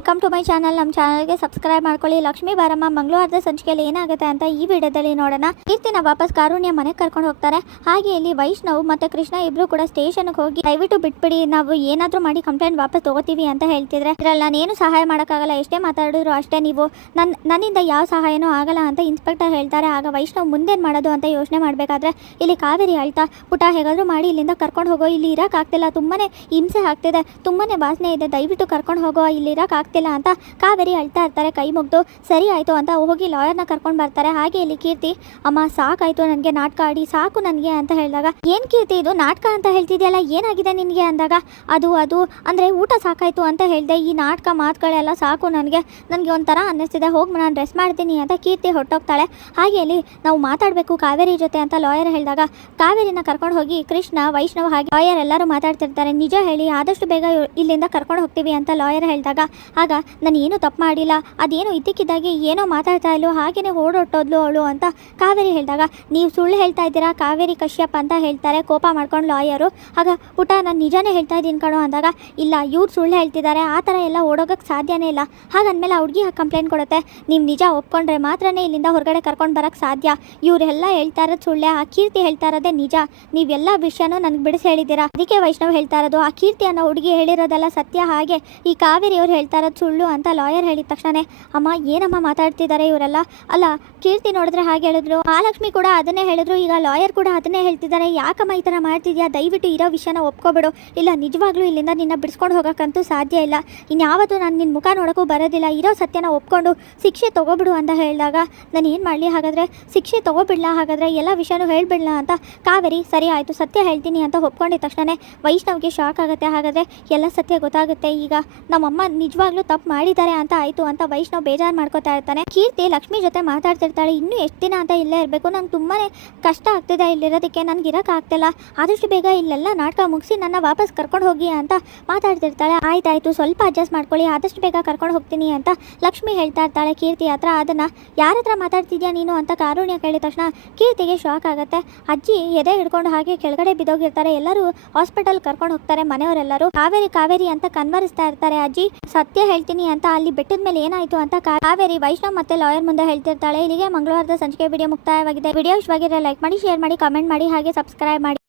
Welcome to my channel. ನಮ್ಮ ಚಾನಲ್ಗೆ subscribe ಮಾಡ್ಕೊಳ್ಳಿ. ಲಕ್ಷ್ಮೀ ಬಾರಮ್ಮ ಮಂಗಳವಾರದ ಸಂಚಿಕೆಯಲ್ಲಿ ಏನಾಗುತ್ತೆ ಅಂತ ಈ ವಿಡಿಯೋದಲ್ಲಿ ನೋಡೋಣ. ಕೀರ್ತಿನ ವಾಪಸ್ ಕಾರುಣ್ಯ ಮನೆಗೆ ಕರ್ಕೊಂಡು ಹೋಗ್ತಾರೆ. ಹಾಗೆ ಇಲ್ಲಿ ವೈಷ್ಣವ್ ಮತ್ತೆ ಕೃಷ್ಣ ಇಬ್ರು ಕೂಡ ಸ್ಟೇಷನ್ಗೆ ಹೋಗಿ ದಯವಿಟ್ಟು ಬಿಟ್ಬಿಡಿ, ನಾವು ಏನಾದರೂ ಮಾಡಿ ಕಂಪ್ಲೇಂಟ್ ವಾಪಸ್ ತಗೋತೀವಿ ಅಂತ ಹೇಳ್ತಿದ್ರೆ, ಇದ್ರಲ್ಲಿ ನಾನೇನು ಸಹಾಯ ಮಾಡೋಕ್ಕಾಗಲ್ಲ, ಎಷ್ಟೇ ಮಾತಾಡಿದ್ರು ಅಷ್ಟೇ, ನೀವು ನನ್ನಿಂದ ಯಾವ ಸಹಾಯನೂ ಆಗಲ್ಲ ಅಂತ ಇನ್ಸ್ಪೆಕ್ಟರ್ ಹೇಳ್ತಾರೆ. ಆಗ ವೈಷ್ಣವ್ ಮುಂದೇನು ಮಾಡೋದು ಅಂತ ಯೋಚನೆ ಮಾಡಬೇಕಾದ್ರೆ ಇಲ್ಲಿ ಕಾವೇರಿ ಅಳ್ತಾ, ಪುಟ ಹೇಗಾದರೂ ಮಾಡಿ ಇಲ್ಲಿಂದ ಕರ್ಕೊಂಡು ಹೋಗೋ, ಇಲ್ಲಿ ಇರೋಕ್ಕಾಗ್ತಿಲ್ಲ, ತುಂಬಾನೇ ಹಿಂಸೆ ಆಗ್ತಿದೆ, ತುಂಬಾನೇ ವಾಸನೆ ಇದೆ, ದಯವಿಟ್ಟು ಕರ್ಕೊಂಡು ಹೋಗೋ, ಇಲ್ಲಿ ಇರೋಕ್ಕಾಗ್ತಿಲ್ಲ ಅಂತ ಕಾವೇರಿ ಅಳ್ತಾ ಇರ್ತಾರೆ. ಕೈ ಮುಗ್ದು ಸರಿ ಆಯಿತು ಅಂತ ಹೋಗಿ ಲಾಯರ್ನ ಕರ್ಕೊಂಡು ಬರ್ತಾರೆ. ಹಾಗೆ ಇಲ್ಲಿ ಕೀರ್ತಿ, ಅಮ್ಮ ಸಾಕಾಯಿತು ನನಗೆ, ನಾಟಕ ಆಡಿ ಸಾಕು ನನಗೆ ಅಂತ ಹೇಳಿದಾಗ, ಏನು ಕೀರ್ತಿ ಇದು ನಾಟಕ ಅಂತ ಹೇಳ್ತಿದ್ಯಲ್ಲ, ಏನಾಗಿದೆ ನಿನಗೆ ಅಂದಾಗ, ಅದು ಅಂದರೆ ಊಟ ಸಾಕಾಯಿತು ಅಂತ ಹೇಳಿದೆ, ಈ ನಾಟಕ ಮಾತುಗಳೆಲ್ಲ ಸಾಕು ನನಗೆ ಒಂಥರ ಅನ್ನಿಸ್ತಿದೆ, ಹೋಗಿ ನಾನು ರೆಸ್ಟ್ ಮಾಡ್ತೀನಿ ಅಂತ ಕೀರ್ತಿ ಹೊರಟೋಗ್ತಾಳೆ. ಹಾಗೆ ಇಲ್ಲಿ ನಾವು ಮಾತಾಡಬೇಕು ಕಾವೇರಿ ಜೊತೆ ಅಂತ ಲಾಯರ್ ಹೇಳಿದಾಗ, ಕಾವೇರಿನ ಕರ್ಕೊಂಡು ಹೋಗಿ ಕೃಷ್ಣ, ವೈಷ್ಣವ್ ಹಾಗೆ ಲಾಯರ್ ಎಲ್ಲರೂ ಮಾತಾಡ್ತಿರ್ತಾರೆ. ನಿಜ ಹೇಳಿ, ಆದಷ್ಟು ಬೇಗ ಇಲ್ಲಿಂದ ಕರ್ಕೊಂಡು ಹೋಗ್ತೀವಿ ಅಂತ ಲಾಯರ್ ಹೇಳಿದಾಗ, ಆಗ ನಾನು ಏನು ತಪ್ಪು ಮಾಡಿಲ್ಲ, ಅದೇನು ಇದ್ದಕ್ಕಿದ್ದಾಗಿ ಏನೋ ಮಾತಾಡ್ತಾ ಇಲ್ಲೋ ಹಾಗೇನೆ ಓಡೋಟೋದ್ಲು ಅವಳು ಅಂತ ಕಾವೇರಿ ಹೇಳಿದಾಗ, ನೀವು ಸುಳ್ಳು ಹೇಳ್ತಾ ಇದ್ದೀರಾ ಕಾವೇರಿ ಕಶ್ಯಪ್ ಅಂತ ಹೇಳ್ತಾರೆ ಕೋಪ ಮಾಡ್ಕೊಂಡು ಲಾಯರು. ಆಗ ಪುಟ ನಾನು ನಿಜಾನೇ ಹೇಳ್ತಾ ಇದ್ದೀನಿ ಕಣೋ ಅಂದಾಗ, ಇಲ್ಲ ಇವ್ರು ಸುಳ್ಳು ಹೇಳ್ತಿದ್ದಾರೆ, ಆ ಥರ ಎಲ್ಲ ಓಡೋಗಕ್ಕೆ ಸಾಧ್ಯನೇ ಇಲ್ಲ. ಹಾಗಂದಮೇಲೆ ಆ ಹುಡುಗಿ ಕಂಪ್ಲೇಂಟ್ ಕೊಡುತ್ತೆ, ನೀವು ನಿಜ ಒಪ್ಕೊಂಡ್ರೆ ಮಾತ್ರನೇ ಇಲ್ಲಿಂದ ಹೊರಗಡೆ ಕರ್ಕೊಂಡು ಬರೋಕ್ಕೆ ಸಾಧ್ಯ, ಇವರೆಲ್ಲ ಹೇಳ್ತಾ ಇರೋದು ಸುಳ್ಳೆ, ಆ ಕೀರ್ತಿ ಹೇಳ್ತಾ ಇರೋದೇ ನಿಜ, ನೀವೆಲ್ಲ ವಿಷಯನೂ ನನಗೆ ಬಿಡಿಸಿ ಹೇಳಿದ್ದೀರಾ, ಅದಕ್ಕೆ ವೈಷ್ಣವ್ ಹೇಳ್ತಾ ಇರೋದು, ಆ ಕೀರ್ತಿ ಅನ್ನೋ ಹುಡುಗಿ ಹೇಳಿರೋದೆಲ್ಲ ಸತ್ಯ, ಹಾಗೆ ಈ ಕಾವೇರಿ ಅವ್ರು ಹೇಳ್ತಾ ಇರೋದು ಸುಳ್ಳು ಅಂತ ಲಾಯರ್ ಹೇಳಿದ ತಕ್ಷಣ, ಅಮ್ಮ ಏನಮ್ಮ ಮಾತಾಡ್ತಿದ್ದಾರೆ ಇವರೆಲ್ಲ, ಅಲ್ಲ ಕೀರ್ತಿ ನೋಡಿದ್ರೆ ಹಾಗೆ ಹೇಳಿದ್ರು, ಮಹಾಲಕ್ಷ್ಮಿ ಕೂಡ ಅದನ್ನೇ ಹೇಳಿದ್ರು, ಈಗ ಲಾಯರ್ ಕೂಡ ಅದನ್ನೇ ಹೇಳ್ತಿದ್ದಾರೆ, ಯಾಕಮ್ಮ ಈ ಥರ ಮಾಡ್ತಿದ್ಯಾ, ದಯವಿಟ್ಟು ಇರೋ ವಿಷಯನ ಒಪ್ಕೊಬಿಡು, ಇಲ್ಲ ನಿಜವಾಗ್ಲೂ ಇಲ್ಲಿಂದ ನಿನ್ನ ಬಿಡಿಸ್ಕೊಂಡು ಹೋಗೋಕ್ಕಂತೂ ಸಾಧ್ಯ ಇಲ್ಲ, ಇನ್ಯಾವತ್ತೂ ನಾನು ನಿನ್ನ ಮುಖ ನೋಡೋಕ್ಕೂ ಬರೋದಿಲ್ಲ, ಇರೋ ಸತ್ಯನ ಒಪ್ಕೊಂಡು ಶಿಕ್ಷೆ ತೊಗೊಬಿಡು ಅಂತ ಹೇಳಿದಾಗ, ನಾನು ಏನು ಮಾಡಲಿ, ಹಾಗಾದರೆ ಶಿಕ್ಷೆ ತೊಗೊಬಿಡ್ಲ, ಹಾಗಾದರೆ ಎಲ್ಲ ವಿಷಯನೂ ಹೇಳ್ಬಿಡ್ಲಾ ಅಂತ ಕಾವೇರಿ, ಸರಿ ಆಯಿತು ಸತ್ಯ ಹೇಳ್ತೀನಿ ಅಂತ ಒಪ್ಕೊಂಡಿದ ತಕ್ಷಣ ವೈಷ್ಣವ್ಗೆ ಶಾಕ್ ಆಗುತ್ತೆ. ಹಾಗಾದರೆ ಎಲ್ಲ ಸತ್ಯ ಗೊತ್ತಾಗುತ್ತೆ, ಈಗ ನಮ್ಮಮ್ಮ ನಿಜವಾಗ್ಲೂ ತಪ್ಪು ಮಾಡಿದ್ದಾರೆ ಅಂತ ಆಯಿತು ಅಂತ ವೈಷ್ಣವ್ ಬೇಜಾರು ಮಾಡ್ಕೋತಾ ಇರ್ತಾನೆ. ಕೀರ್ತಿ ಲಕ್ಷ್ಮಿ ಜೊತೆ ಮಾತಾಡ್ತಿರ್ತಾಳೆ, ಇನ್ನೂ ಎಷ್ಟು ದಿನ ಅಂತ ಇಲ್ಲೇ ಇರಬೇಕು, ನಂಗೆ ತುಂಬಾ ಕಷ್ಟ ಆಗ್ತಿದೆ ಇಲ್ಲಿರೋದಕ್ಕೆ, ನನಗೆ ಇರೋಕ್ಕಾಗ್ತಿಲ್ಲ, ಆದಷ್ಟು ಬೇಗ ಇಲ್ಲೆಲ್ಲ ನಾಟಕ ಮುಗಿಸಿ ನನ್ನ ವಾಪಸ್ ಕರ್ಕೊಂಡು ಹೋಗಿ ಅಂತ ಮಾತಾಡ್ತಿರ್ತಾಳೆ. ಆಯ್ತಾಯಿತು ಸ್ವಲ್ಪ ಅಡ್ಜಸ್ಟ್ ಮಾಡ್ಕೊಳ್ಳಿ, ಆದಷ್ಟು ಬೇಗ ಕರ್ಕೊಂಡು ಹೋಗ್ತೀನಿ ಅಂತ ಲಕ್ಷ್ಮಿ ಹೇಳ್ತಾ ಇರ್ತಾಳೆ ಕೀರ್ತಿ ಹತ್ರ. ಅದನ್ನು ಯಾರ ಹತ್ರ ಮಾತಾಡ್ತಿದ್ಯಾ ನೀನು ಅಂತ ಕಾರುಣ್ಯ ಕೇಳಿದ ತಕ್ಷಣ ಕೀರ್ತಿಗೆ ಶಾಕ್ ಆಗುತ್ತೆ. ಅಜ್ಜಿ ಎದೆ ಹಿಡ್ಕೊಂಡು ಹಾಗೆ ಕೆಳಗಡೆ ಬಿದ್ದೋಗಿರ್ತಾರೆ, ಎಲ್ಲರೂ ಹಾಸ್ಪಿಟಲ್ ಕರ್ಕೊಂಡು ಹೋಗ್ತಾರೆ ಮನೆಯವರೆಲ್ಲರೂ, ಕಾವೇರಿ ಅಂತ ಕನ್ವರಿಸ್ತಾ ಇರ್ತಾರೆ. ಅಜ್ಜಿ ಸತ್ಯ ಹೇಳ್ತೀನಿ ಅಂತ ಅಲ್ಲಿ ಬೆಟ್ಟದ ಮೇಲೆ ಏನಾಯಿತು ಅಂತ ಕಾವೇರಿ ವೈಷ್ಣವ್ ಮತ್ತೆ ಲಾಯರ್ ಮುಂದೆ ಹೇಳ್ತಿರ್ತಾಳೆ. ಇಲ್ಲಿಗೆ ಮಂಗಳವಾರದ ಸಂಚಿಕೆ ವಿಡಿಯೋ ಮುಕ್ತಾಯವಾಗಿದೆ. ವಿಡಿಯೋ ಇಷ್ಟವಾಗಿದ್ರೆ ಲೈಕ್ ಮಾಡಿ, ಶೇರ್ ಮಾಡಿ, ಕಾಮೆಂಟ್ ಮಾಡಿ, ಹಾಗೆ ಸಬ್ಸ್ಕ್ರೈಬ್ ಮಾಡಿ.